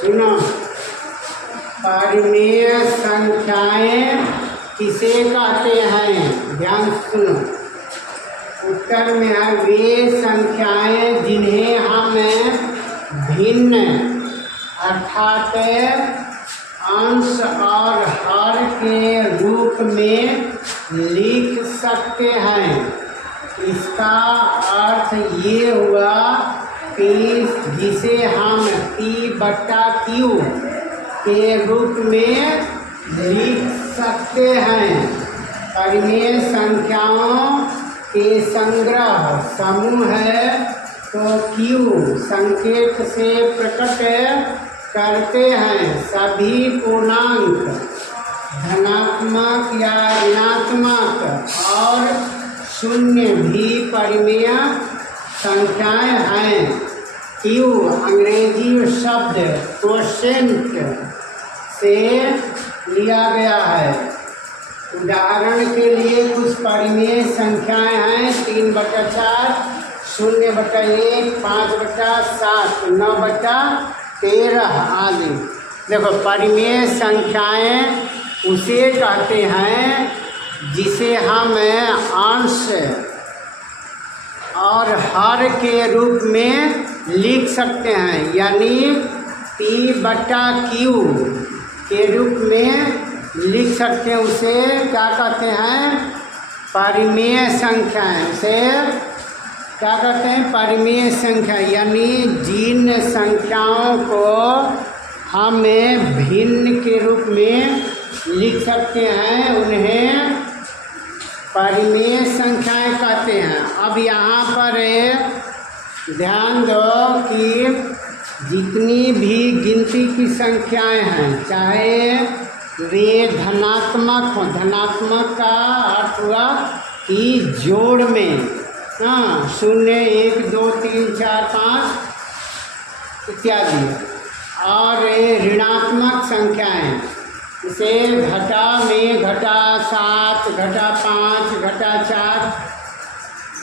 सुनो, परिमेय संख्याएं किसे कहते हैं? ध्यान सुनो, उत्तर में है वे संख्याएं जिन्हें हम भिन्न अर्थात अंश और हर के रूप में लिख सकते हैं। इसका अर्थ ये हुआ कि जिसे हम P/Q के रूप में लिख सकते हैं। परिमेय संख्याओं के संग्रह समूह है तो Q संकेत से प्रकट करते हैं। सभी पूर्णांक धनात्मक या ऋणात्मक और शून्य भी परिमेय संख्याएं हैं। Q अंग्रेजी शब्द क्वोशेंट से लिया गया है। उदाहरण के लिए कुछ परिमेय संख्याएं हैं 3/4, 0/1, 5/7, 9/13 आदि। देखो, परिमेय संख्याएं उसे कहते हैं जिसे हम अंश और हर के रूप में लिख सकते हैं, यानी P/Q के रूप में लिख सकते हैं। उसे क्या कहते हैं? परिमेय संख्याएं। उसे क्या कहते हैं? परिमेय संख्या, यानी जिन संख्याओं को हम भिन्न के रूप में लिख सकते हैं उन्हें परिमेय संख्याएं कहते हैं। अब यहाँ पर ध्यान दो कि जितनी भी गिनती की संख्याएं हैं, चाहे वे धनात्मक हो, धनात्मक का अर्थ हुआ कि जोड़ में 0, 1, 2, 3, 4, 5 इत्यादि, और ऋणात्मक संख्याएं जैसे घटा में घटा 7, घटा 5, घटा 4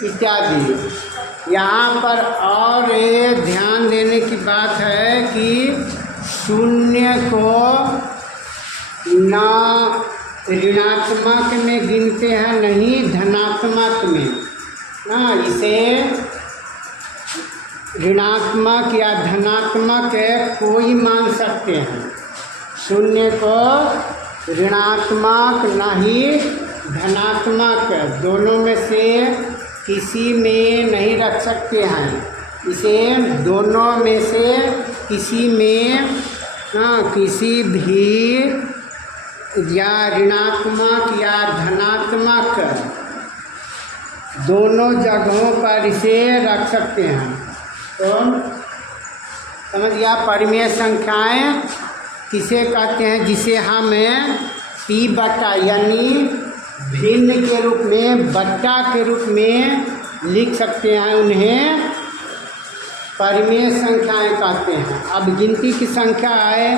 इत्यादि। यहाँ पर और ध्यान देने की बात है कि शून्य को न ऋणात्मक में गिनते हैं, नहीं धनात्मक में। इसे ऋणात्मक या धनात्मक कोई मान सकते हैं। शून्य को ऋणात्मक नहीं धनात्मक, दोनों में से किसी में नहीं रख सकते हैं। इसे दोनों में से किसी में किसी भी या ऋणात्मक या धनात्मक दोनों जगहों पर इसे रख सकते हैं। तो समझ गया? परिमेय संख्याएं किसे कहते हैं? जिसे हम P/, यानी भिन्न के रूप में, बट्टा के रूप में लिख सकते हैं, उन्हें परिमेय संख्याएं कहते हैं। अब गिनती की संख्या आए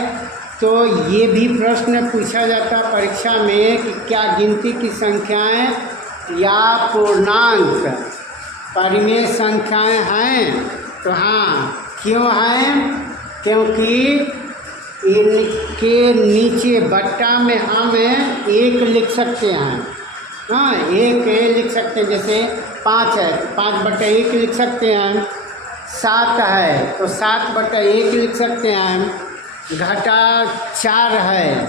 तो ये भी प्रश्न पूछा जाता परीक्षा में कि क्या गिनती की संख्याएं या पूर्णांक परिमेय संख्याएं हैं? तो हाँ, क्यों हैं? क्योंकि इनके नीचे बट्टा में हम 1 लिख सकते हैं। 1 लिख सकते हैं। जैसे 5 है, 5/1 लिख सकते हैं। 7 है तो 7/1 लिख सकते हैं। घटा 4 है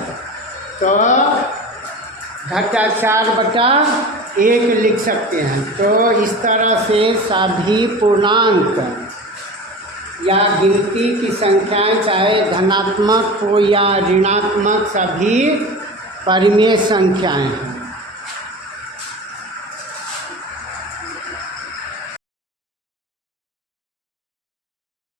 तो घटा 4/1 लिख सकते हैं। तो इस तरह से सभी पूर्णांक या गिनती की संख्याएं, चाहे धनात्मक हो या ऋणात्मक, सभी परिमेय संख्याएं हैं।